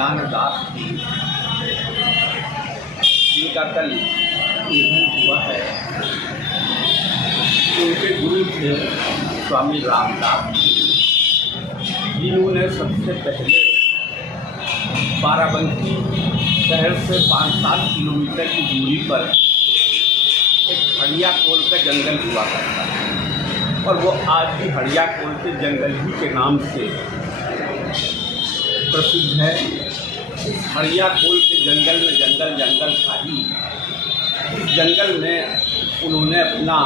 ज्ञानदास जी जिनका कल निधन हुआ है, उनके गुरु थे स्वामी रामदास जी, जिन्होंने सबसे पहले बाराबंकी शहर से 5-7 किलोमीटर की दूरी पर एक हड़िया कोल का जंगल हुआ करता है और वो आज भी हड़िया कोल के जंगल ही के नाम से प्रसिद्ध है। इस हड़िया कोल के जंगल में जंगल था ही। इस जंगल में उन्होंने अपना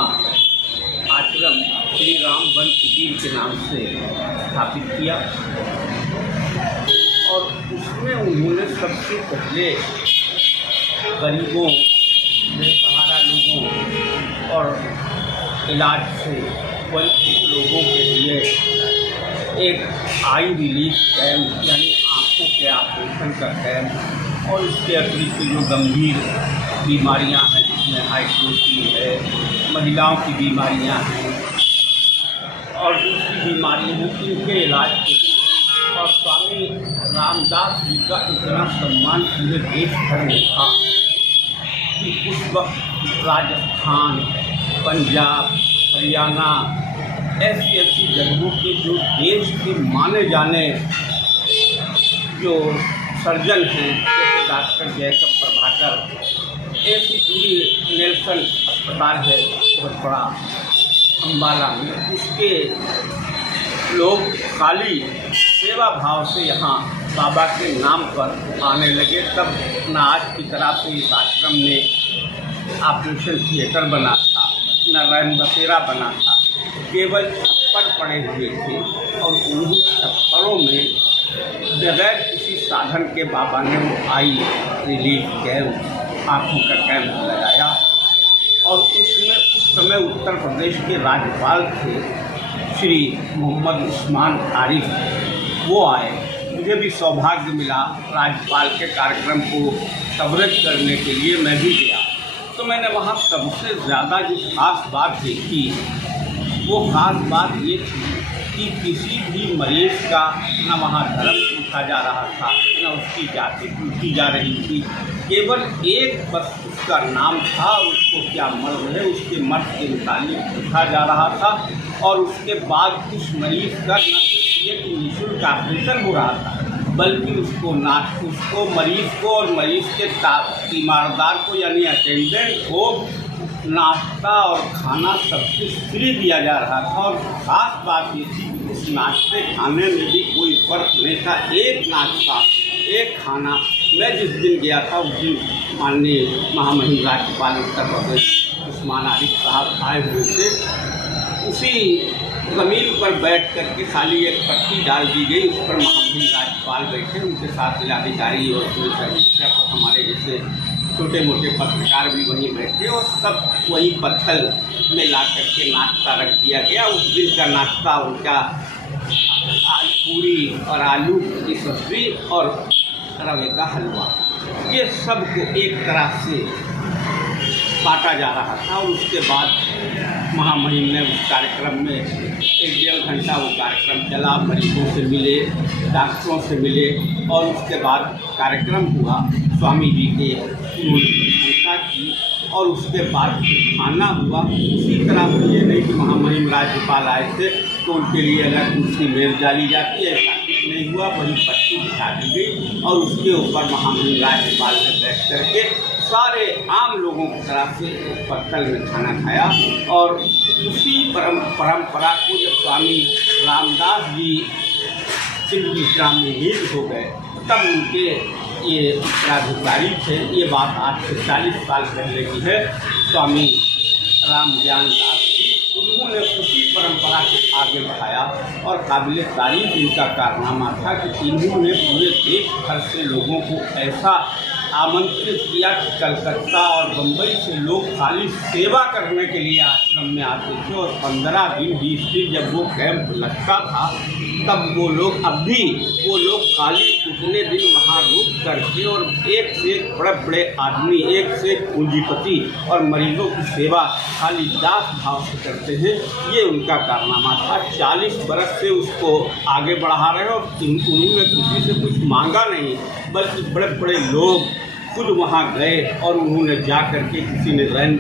आश्रम श्री राम वन कुटीर के नाम से स्थापित किया और उसमें उन्होंने सबसे पहले गरीबों, बेसहारा लोगों और इलाज से वंचित लोगों के लिए एक आई रिलीफ कैंप यानी आँखों के ऑपरेशन का कैंप और उसके अतिरिक्त जो गंभीर बीमारियां हैं जिसमें हाइड्रोसिल है, महिलाओं की बीमारियां हैं और दूसरी बीमारियां हैं, इनके इलाज के लिए। और स्वामी रामदास जी का इतना सम्मान पूरे देश भर में था कि उस वक्त राजस्थान, पंजाब, हरियाणा ऐसी जगहों के जो देश के माने जाने जो सर्जन हैं जैसे डॉक्टर जयकब प्रभाकर, ऐसी पूरी नेल्सन अस्पताल है बहुत बड़ा अम्बाला में, उसके लोग खाली सेवा भाव से यहाँ बाबा के नाम पर आने लगे। तब न आज की तरह से इस आश्रम में ऑपरेशन थिएटर बना था, न रैन बसेरा बना था, केवल छप्पर पड़े हुए थे और उन्हीं छप्परों में बगैर किसी साधन के बाबा ने वो आई रिलीफ कैंप, आँखों का कैंप लगाया। और उसमें उस समय उत्तर प्रदेश के राज्यपाल थे श्री मोहम्मद उस्मान आरिफ, वो आए। मुझे भी सौभाग्य मिला राज्यपाल के कार्यक्रम को कवरेज करने के लिए, मैं भी गया। तो मैंने वहाँ सबसे ज़्यादा जो खास बात देखी वो खास बात ये थी कि किसी भी मरीज़ का न वहाँ धर्म पूछा जा रहा था, न उसकी जाति पूछी जा रही थी, केवल एक बस उसका नाम था, उसको क्या मर्द है उसके मर्द के मुताबिक पूछा जा रहा था। और उसके बाद उस मरीज़ का न सिर्फ ये कि निःशुल्क ऑपरेशन हो रहा था, बल्कि उसको मरीज़ को और मरीज़ के तीमारदार को यानी अटेंडेंट को नाश्ता और खाना सब कुछ फ्री दिया जा रहा था। और ख़ास बात ये थी कि उस नाश्ते खाने में भी कोई फ़र्क नहीं था। एक नाश्ता, एक खाना। मैं जिस दिन गया था उस दिन माननीय महामहिम राज्यपाल उत्तर प्रदेश उस्मान आरिफ साहब आए हुए थे। उसी ज़मीन पर बैठ कर के खाली एक पट्टी डाल दी गई, उस पर महामहिम राज्यपाल बैठे, उनके साथ जिलाधिकारी और पुलिस अधीक्षक और हमारे जैसे छोटे मोटे पत्रकार भी वहीं बैठे और सब वही पत्थर में ला करके नाश्ता रख दिया गया। उस दिन का नाश्ता उनका पूरी और आलू की सब्ज़ी और रवे का हलवा, ये सब को एक तरह से बांटा जा रहा था। और उसके बाद महामहिम ने उस कार्यक्रम में 1-1.5 घंटा वो कार्यक्रम चला, मरीजों से मिले, डॉक्टरों से मिले और उसके बाद कार्यक्रम हुआ। स्वामी जी के प्रशंसा की और उसके बाद खाना हुआ। उसी तरह से ये नहीं कि महामहिम राज्यपाल आए थे तो उनके लिए अलग कुर्सी मेज डाली जाती है, ऐसा कुछ नहीं हुआ। वही पट्टी बिछा दी गई और उसके ऊपर महामहिम राज्यपाल ने बैठ करके सारे आम लोगों की तरह से पत्तल में खाना खाया। और उसी परंपरा को जब स्वामी रामदास जी सिंह विश्राम में लीन हो गए तब उनके ये उत्तराधिकारी थे। ये बात आज से 40 साल पहले की है। स्वामी राम ज्ञानदास जी, उन्होंने उसी परंपरा को आगे बढ़ाया और काबिल तारीफ इनका कारनामा था कि इन्होंने पूरे देश भर से लोगों को ऐसा आमंत्रित किया कि कलकत्ता और बम्बई से लोग खाली सेवा करने के लिए आश्रम में आते थे। और 15 दिन 20 दिन जब वो कैंप लगता था तब वो लोग खाली उतने दिन वहाँ रुक करके और एक से एक बड़े बड़े आदमी, एक से एक पूंजीपति और मरीजों की सेवा खाली दास भाव से करते हैं। ये उनका कारनामा था। 40 बरस से उसको आगे बढ़ा रहे और उन्होंने किसी से कुछ मांगा नहीं, बल्कि बड़े बड़े लोग खुद वहाँ गए और उन्होंने जा करके किसी ने रैन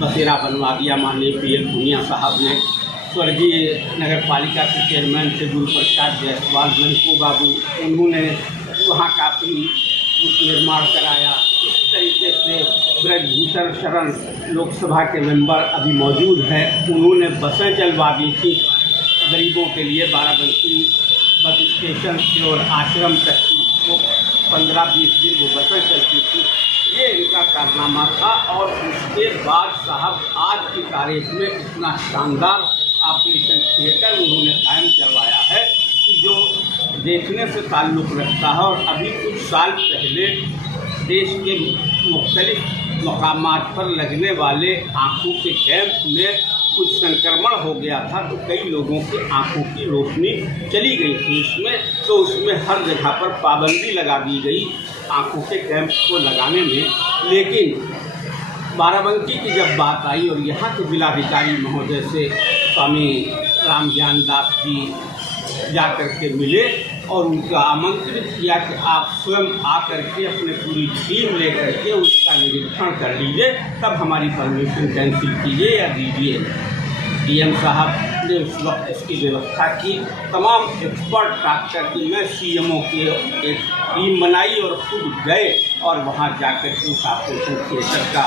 बसेरा बनवा दिया। माननीय पीएल पुनिया साहब ने, स्वर्गीय नगर पालिका के चेयरमैन थे गुरुप्रसाद जायसवाल, ननको बाबू, उन्होंने वहाँ काफ़ी निर्माण कराया। इस तरीके से ब्रजभूषण शरण लोकसभा के मेंबर अभी मौजूद हैं, उन्होंने बसें चलवा दी थी गरीबों के लिए। बाराबंकी बस स्टेशन से और आश्रम तक की वो 15-20 दिन वो बसें चलती थी। ये इनका कारनामा था। और उसके बाद साहब आज की तारीख में इतना शानदार ऑपरेशन थिएटर उन्होंने कायम करवाया है कि जो देखने से ताल्लुक़ रखता है। और अभी कुछ साल पहले देश के मुख्तलिफ मकामात पर लगने वाले आँखों के कैंप में कुछ संक्रमण हो गया था, तो कई लोगों की आँखों की रोशनी चली गई थी उसमें, तो उसमें हर जगह पर पाबंदी लगा दी गई आँखों के कैंप को लगाने में। लेकिन बाराबंकी की जब बात आई और यहाँ के जिलाधिकारी महोदय से स्वामी रामज्ञान दास जी जा कर के मिले और उनका आमंत्रित किया कि आप स्वयं आकर के अपने पूरी टीम लेकर के उसका निरीक्षण कर लीजिए, तब हमारी परमिशन कैंसिल कीजिए या दीजिए। डीएम साहब ने उस वक्त इसकी व्यवस्था की। तमाम एक्सपर्ट डॉक्टर की मैं सीएमओ की एक टीम बनाई और खुद गए और वहाँ जाकर के उस ऑपरेशन थिएटर का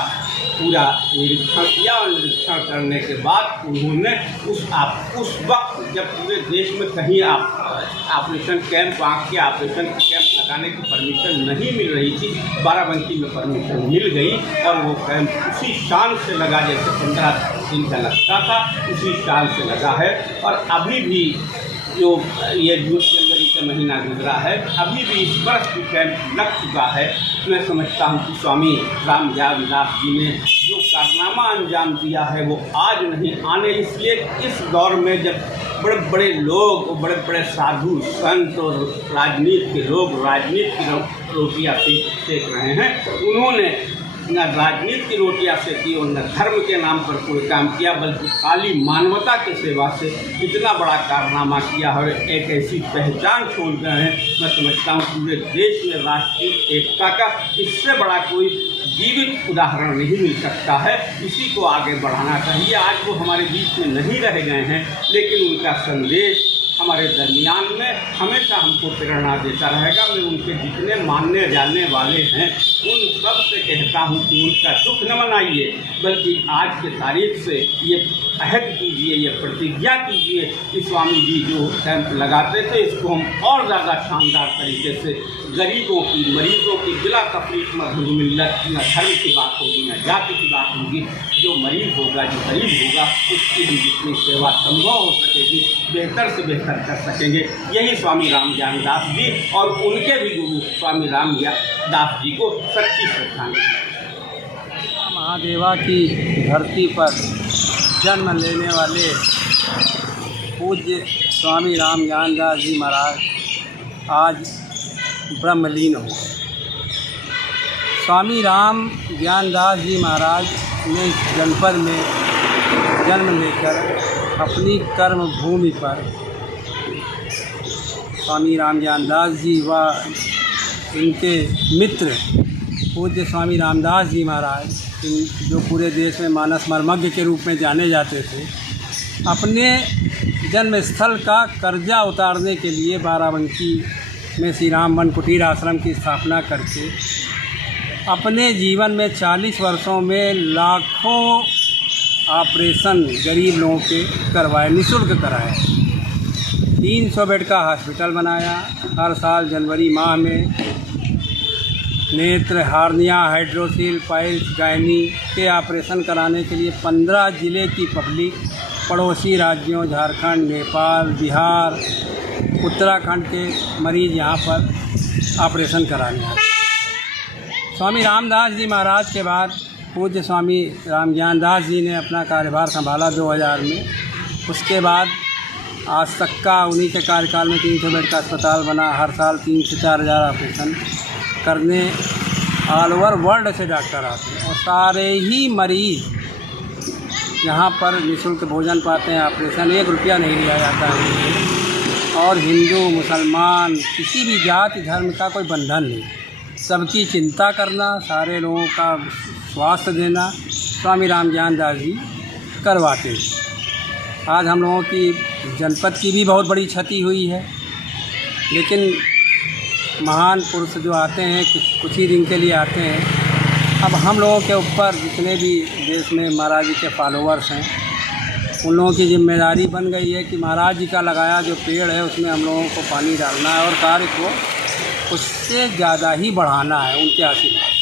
पूरा निरीक्षण किया। और निरीक्षण करने के बाद उन्होंने उस वक्त जब पूरे देश में कहीं ऑपरेशन कैंप, आँख के ऑपरेशन कैंप लगाने की परमिशन नहीं मिल रही थी, बाराबंकी में परमिशन मिल गई और वो कैंप उसी शान से लगा जैसे 15 दिन का लगता था, उसी शान से लगा है। और अभी भी जो ये जनवरी का महीना गुजरा है, अभी भी इस वर्ष भी कैंप लग चुका है। मैं समझता हूँ कि स्वामी रामज्ञान दास जी ने जो कारनामा अंजाम दिया है वो आज नहीं आने, इसलिए इस दौर में जब बड़े बड़े लोग, बड़े बड़े साधु संत और राजनीति के लोग राजनीति की रोटियाँ सेक रहे हैं, उन्होंने न राजनीति की रोटियाँ सेकी और न धर्म के नाम पर कोई काम किया, बल्कि खाली मानवता की सेवा से इतना बड़ा कारनामा किया और एक ऐसी पहचान छोड़ गए हैं। मैं समझता हूँ पूरे देश में राष्ट्रीय एकता का इससे बड़ा कोई जीवित उदाहरण नहीं मिल सकता है। इसी को आगे बढ़ाना चाहिए। आज वो हमारे बीच में नहीं रह गए हैं, लेकिन उनका संदेश हमारे दरमियान में हमेशा हमको प्रेरणा देता रहेगा। मैं उनके जितने मानने जानने वाले हैं उन सब से कहता हूँ कि उनका दुख न मनाइए, बल्कि आज के तारीख से ये अहद कीजिए, ये प्रतिज्ञा कीजिए कि स्वामी जी जो कैंप लगाते थे इसको हम और ज़्यादा शानदार तरीके से गरीबों की, मरीजों की बिला तकलीफ में मिलत, न धर्म की बात होगी न जाति की बात होगी। जो मरीज होगा, जो गरीब होगा, उसकी भी जितनी सेवा संभव हो सकेगी बेहतर से बेहतर कर सकेंगे। यही स्वामी रामज्ञान दास जी और उनके भी गुरु स्वामी रामज्ञान दास जी को सच्ची श्रद्धांजलि। महादेवा की धरती पर जन्म लेने वाले पूज्य स्वामी रामज्ञान दास जी महाराज आज ब्रह्मलीन हो। स्वामी राम ज्ञान दास जी महाराज ने इस जनपद में जन्म लेकर अपनी कर्म भूमि पर स्वामी रामज्ञान दास जी व इनके मित्र पूज्य स्वामी रामदास जी महाराज, जो पूरे देश में मानस मर्मज्ञ के रूप में जाने जाते थे, अपने जन्म स्थल का कर्जा उतारने के लिए बाराबंकी में श्री राम वन कुटीर आश्रम की स्थापना करके अपने जीवन में 40 वर्षों में लाखों ऑपरेशन गरीब लोगों के करवाए, निःशुल्क कराए। 300 बेड का हॉस्पिटल बनाया। हर साल जनवरी माह में नेत्र, हार्निया, हाइड्रोसील, पाइल्स, गायनी के ऑपरेशन कराने के लिए 15 ज़िले की पब्लिक पड़ोसी राज्यों झारखंड, नेपाल, बिहार, उत्तराखंड के मरीज़ यहाँ पर ऑपरेशन कराने आए। स्वामी रामदास जी महाराज के बाद पूज्य स्वामी रामज्ञान दास जी ने अपना कार्यभार संभाला 2000 में। उसके बाद आज तक का उन्हीं के कार्यकाल में 300 बेड का अस्पताल बना। हर साल 3 से 4 हज़ार ऑपरेशन करने ऑल ओवर वर्ल्ड से डॉक्टर आते हैं और सारे ही मरीज़ यहाँ पर निःशुल्क भोजन पाते हैं। ऑपरेशन 1 रुपया नहीं लिया जाता है। और हिंदू मुसलमान किसी भी जाति धर्म का कोई बंधन नहीं, सबकी चिंता करना, सारे लोगों का स्वास्थ्य देना स्वामी रामज्ञान दास जी करवाते हैं। आज हम लोगों की जनपद की भी बहुत बड़ी क्षति हुई है, लेकिन महान पुरुष जो आते हैं कुछ ही दिन के लिए आते हैं। अब हम लोगों के ऊपर जितने भी देश में महाराज जी के फॉलोअर्स हैं उन लोगों की जिम्मेदारी बन गई है कि महाराज जी का लगाया जो पेड़ है उसमें हम लोगों को पानी डालना है और कार्य को उससे ज़्यादा ही बढ़ाना है उनके आशीर्वाद।